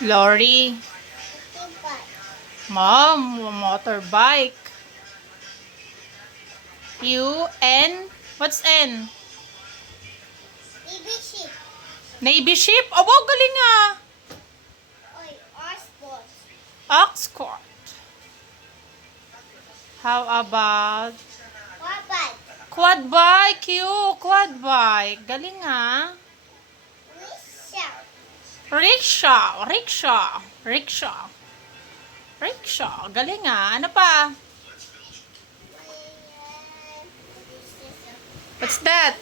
Lorry. Mom, motorbike. What's N? Navy ship. Navy ship? Oh, wow, galing ah. Oy, Oxford. Oxford. How about What bike? quad bike? Quad bike. Galing ah. Risha. Rickshaw. Galing ah. Ano pa? What's that?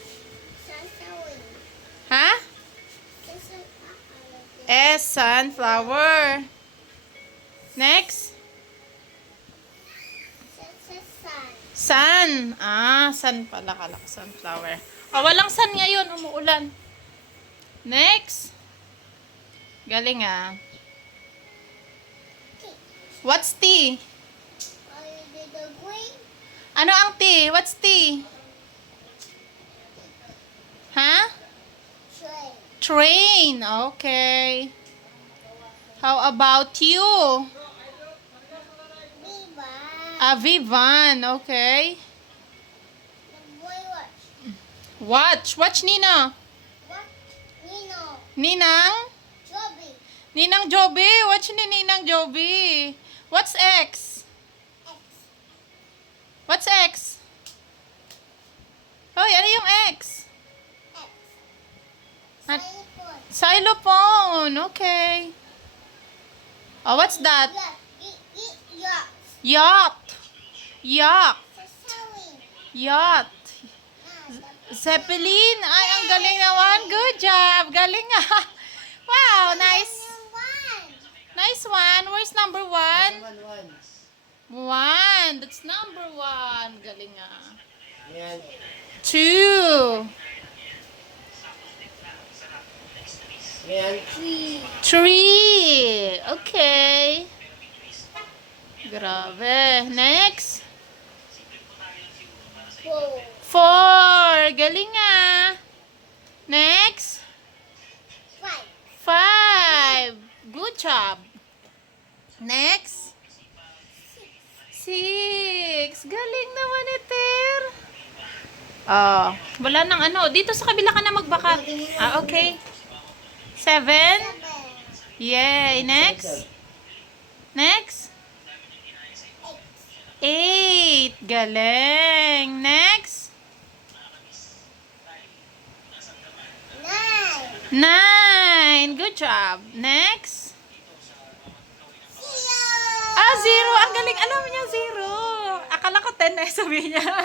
Ha? S, sunflower. Next? Sun. Ah, sun pala. Kala ko sunflower. Oh, walang sun ngayon. Umuulan. Next? Galing ah. What's T? Ano ang T? What's T? Ha? Train. Okay. How about you? Vivan. Okay. Watch Nina. Ninang? Ninang Joby. Watch ni Ninang Joby. What's X? What's X? Hoy, ano yung X? Xylophone. Okay. Oh, what's that? Yacht. Zeppelin. Ay, ang galing naman. Good job. Galing ah. Wow, nice. Nice one. Where's number 1? 1. That's number 1. Galing ah. 2. 3. Okay. Grabe. Next. 4. Galing ah. Next. 5. Good job. Next. 6. Galing naman Eter. Oh, wala nang ano. Dito sa kabila ka na magbaka. Ah, okay. 7. Yay. Next. 8. Galing. Next. 9. Good job. Next. 0. Ang galing. Alam niya 0. Akala ko 10 na sabihin niya.